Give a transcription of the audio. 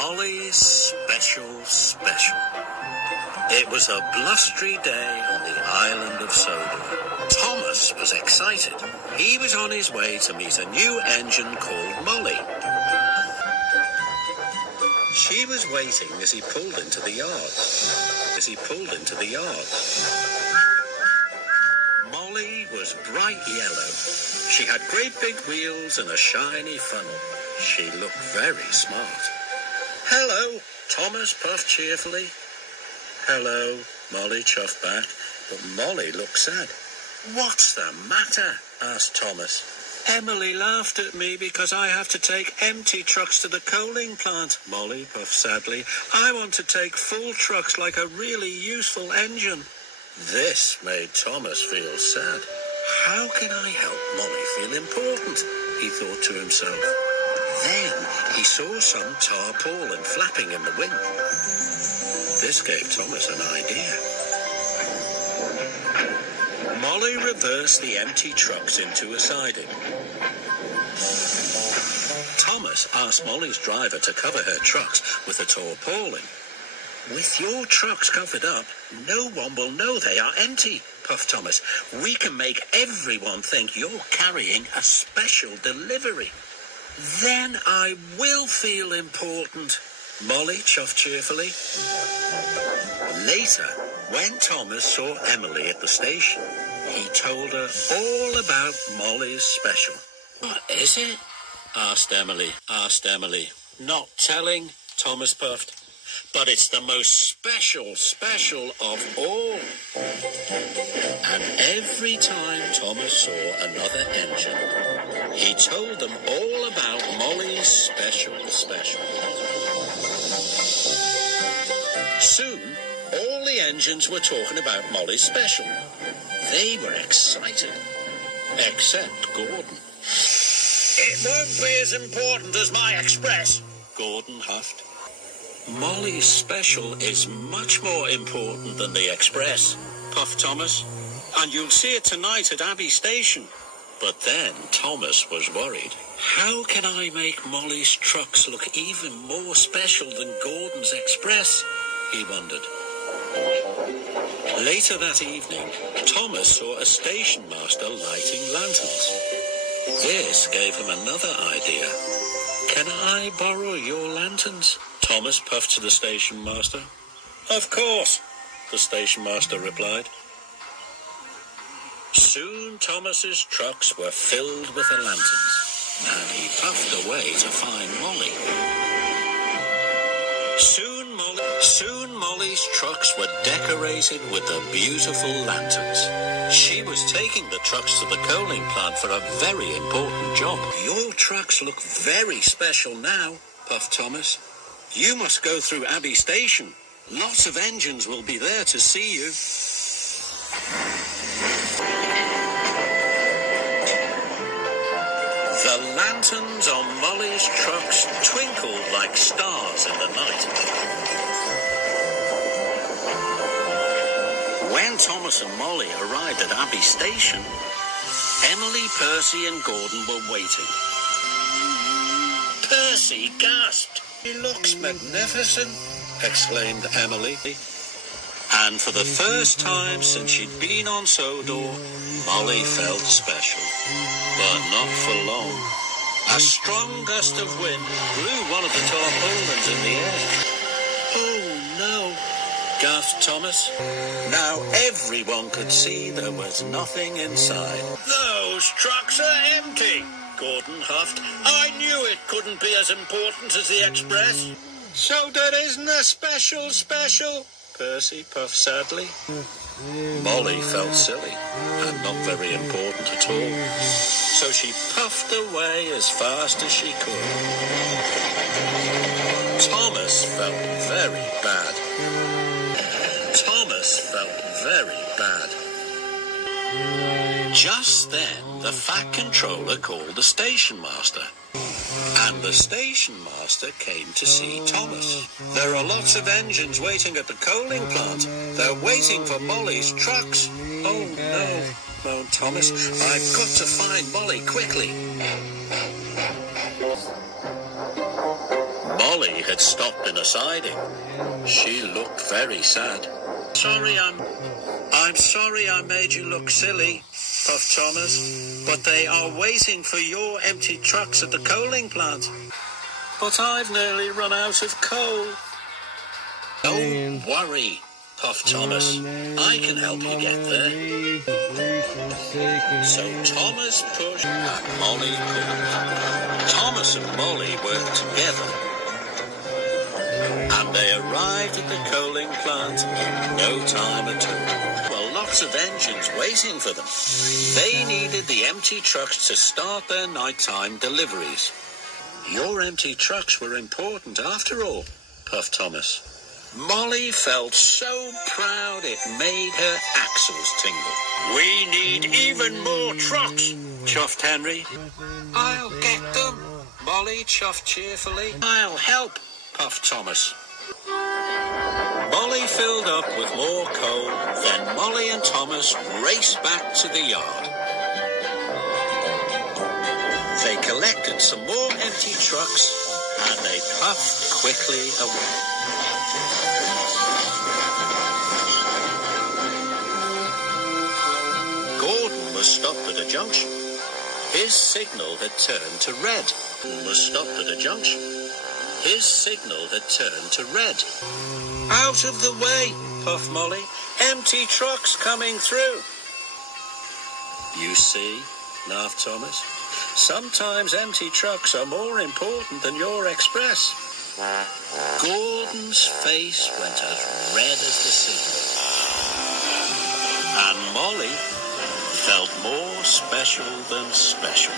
Molly's special. It was a blustery day on the island of Sodor. Thomas was excited. He was on his way to meet a new engine called Molly. She was waiting as he pulled into the yard. Molly was bright yellow. She had great big wheels and a shiny funnel. She looked very smart. "Hello," Thomas puffed cheerfully. "Hello," Molly chuffed back, but Molly looked sad. "What's the matter?" asked Thomas. "Emily laughed at me because I have to take empty trucks to the coaling plant," Molly puffed sadly. "I want to take full trucks like a really useful engine." This made Thomas feel sad. "How can I help Molly feel important?" he thought to himself. Then he saw some tarpaulin flapping in the wind. This gave Thomas an idea. Molly reversed the empty trucks into a siding. Thomas asked Molly's driver to cover her trucks with a tarpaulin. "With your trucks covered up, no one will know they are empty," puffed Thomas. "We can make everyone think you're carrying a special delivery. Then I will feel important," Molly chuffed cheerfully. Later, when Thomas saw Emily at the station, he told her all about Molly's special. "What is it?" asked Emily. "Not telling," Thomas puffed. "But it's the most special of all." And every time Thomas saw another engine, he told them all about Molly's special. Soon, all the engines were talking about Molly's special. They were excited, except Gordon. "It won't be as important as my express," Gordon huffed. "Molly's special is much more important than the express," puffed Thomas. "And you'll see it tonight at Abbey Station." But then Thomas was worried. How can I make Molly's trucks look even more special than Gordon's express? He wondered. Later that evening, Thomas saw a station master lighting lanterns. This gave him another idea. "Can I borrow your lanterns?" Thomas puffed to the station master. "Of course," the station master replied. Soon Thomas's trucks were filled with the lanterns, and he puffed away to find Molly. Soon Molly's trucks were decorated with the beautiful lanterns. She was taking the trucks to the coaling plant for a very important job. "Your trucks look very special now," puffed Thomas. "You must go through Abbey Station. Lots of engines will be there to see you." The lanterns on Molly's trucks twinkled like stars in the night. When Thomas and Molly arrived at Abbey Station, Emily, Percy and Gordon were waiting. Percy gasped. "He looks magnificent," exclaimed Emily. And for the first time since she'd been on Sodor, Molly felt special. But not for long. A strong gust of wind blew one of the tarpaulins in the air. "Oh no," gasped Thomas. Now everyone could see there was nothing inside. "Those trucks are empty," Gordon huffed. "I knew it couldn't be as important as the express." "So there isn't a special," Percy puffed sadly. Molly felt silly and not very important at all, so she puffed away as fast as she could. Thomas felt very bad. Just then, the Fat Controller called the station master. And the station master came to see Thomas. "There are lots of engines waiting at the coaling plant. They're waiting for Molly's trucks." "Oh no," moaned Thomas. "I've got to find Molly quickly." Molly had stopped in a siding. She looked very sad. I'm sorry I made you look silly, puffed Thomas, but they are waiting for your empty trucks at the coaling plant. But I've nearly run out of coal. Don't worry, puffed Thomas. I can help you get there. So Thomas pushed and Molly pulled. Thomas and Molly worked together, and they arrived at the coaling plant in no time at all. Well, lots of engines waiting for them. They needed the empty trucks to start their nighttime deliveries. Your empty trucks were important after all, puffed Thomas. Molly felt so proud it made her axles tingle. We need even more trucks, chuffed Henry. I'll get them, Molly chuffed cheerfully. I'll help, puffed Thomas. Molly filled up with more coal, then Molly and Thomas raced back to the yard. They collected some more empty trucks, and they puffed quickly away. Gordon was stopped at a junction. His signal had turned to red. His signal had turned to red. Out of the way, puffed Molly. Empty trucks coming through. You see, laughed Thomas. Sometimes empty trucks are more important than your express. Gordon's face went as red as the signal. And Molly felt more special than special.